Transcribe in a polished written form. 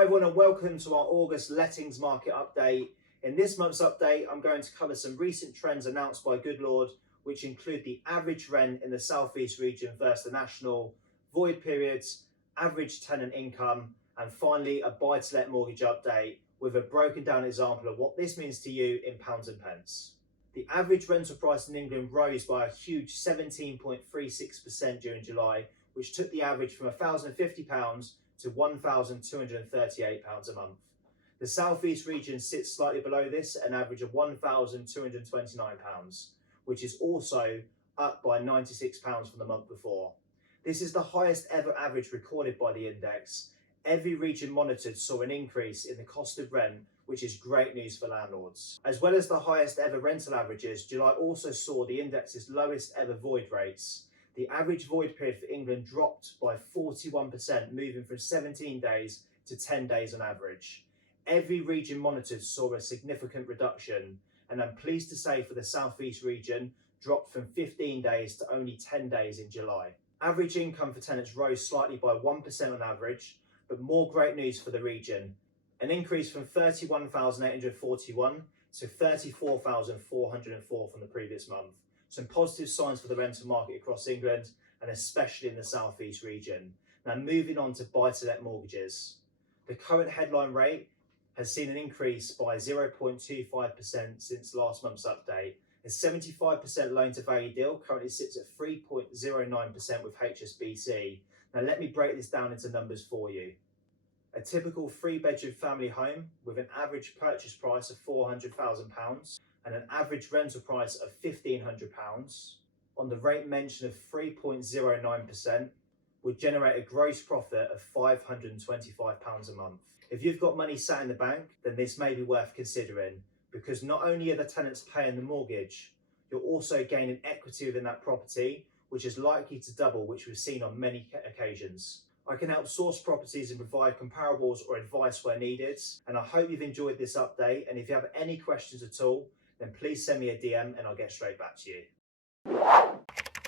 Hi everyone and welcome to our August lettings market update. In this month's update, I'm going to cover some recent trends announced by Landlord, which include the average rent in the Southeast region versus the national, void periods, average tenant income, and finally a buy-to-let mortgage update with a broken down example of what this means to you in pounds and pence. The average rental price in England rose by a huge 17.36% during July, which took the average from £1,050 to £1,238 a month. The South East region sits slightly below this at an average of £1,229, which is also up by £96 from the month before. This is the highest ever average recorded by the index. Every region monitored saw an increase in the cost of rent, which is great news for landlords. As well as the highest ever rental averages, July also saw the index's lowest ever void rates. The average void period for England dropped by 41%, moving from 17 days to 10 days on average. Every region monitored saw a significant reduction, and I'm pleased to say for the South East region, dropped from 15 days to only 10 days in July. Average income for tenants rose slightly by 1% on average, but more great news for the region. An increase from 31,841 to 34,404 from the previous month. Some positive signs for the rental market across England and especially in the South East region. Now moving on to buy-to-let mortgages. The current headline rate has seen an increase by 0.25% since last month's update. A 75% loan to value deal currently sits at 3.09% with HSBC. Now let me break this down into numbers for you. A typical 3-bedroom family home with an average purchase price of £400,000 and an average rental price of £1,500 on the rate mentioned of 3.09% would generate a gross profit of £525 a month. If you've got money sat in the bank, then this may be worth considering, because not only are the tenants paying the mortgage, you're also gaining equity within that property, which is likely to double, which we've seen on many occasions. I can help source properties and provide comparables or advice where needed, and I hope you've enjoyed this update, and if you have any questions at all, then please send me a DM and I'll get straight back to you.